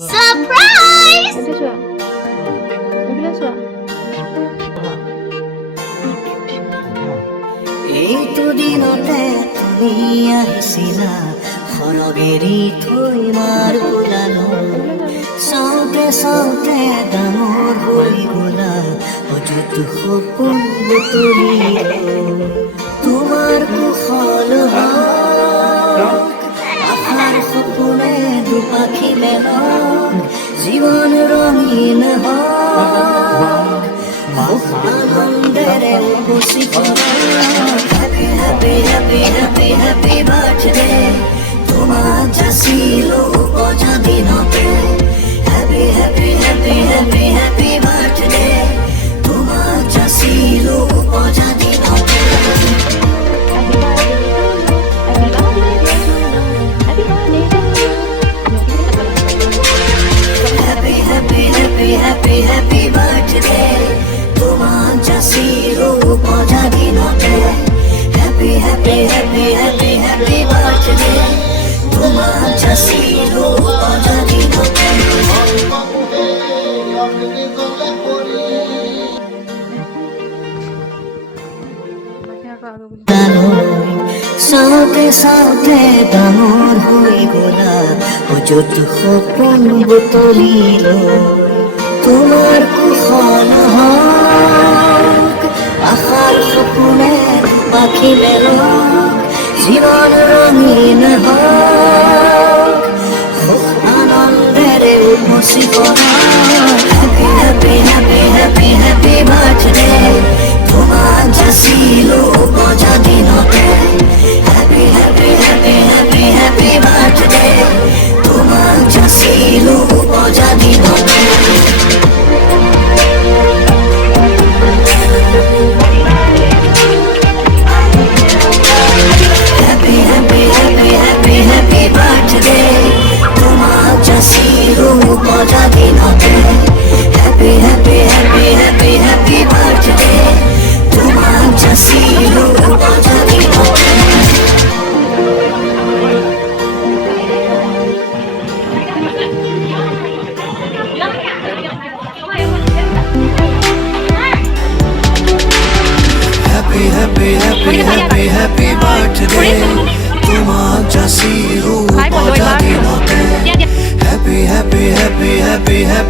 Surprise! এইটো দিনতে তুমি আহিছিলা সৰগেৰি থৈ মাৰ ওলালো চাওঁতে চাওঁতে ডাঙৰ হৈ গলা অযুত সপোন বুটলিলো তোমাৰ কুশল হওক আশাৰ সপোনে দুপাখি মেলক জীৱন ৰঙীন হওক আনন্দেৰে উপচি পৰা Happy, happy, happy, happy, happy birthday তোমাক যাচিলো উপজা দিনতে Happy, happy, happy, happy, happy birthday তোমাক যাচিলো উপজা দিনতে Happy, happy, happy, happy, happy birthday তোমাক যাচিলো উপজা দিনতে Happy, happy, happy, happy, happy birthday তোমাক যাচিলো উপজা দিনতে চাওঁতে চাওঁতে ডাঙৰ হৈ গলা অযুত সপোন বুটলিলো তোমাৰ কুশল হওক আশাৰ সপোনে পাখি মেলক জীৱন ৰঙীন হওক সুখ আনন্দেৰে উপচি পৰা Happy, happy, happy, happy, happy birthday তোমাক যাচিলো উপজা দিনতে Happy, happy, happy, happy, happy birthday তোমাক যাচিলো উপজা দিনতে Happy, happy, happy, happy, happy birthday তোমাক যাচিলো উপজা দিনতে Happy, happy, happy, happy, happy birthday তোমাক যাচিলো উপজা দিনতে Happy, happy, happy, happy, happy birthday তোমাক যাচিলো উপজা দিনতে Happy, happy, happy, happy, happy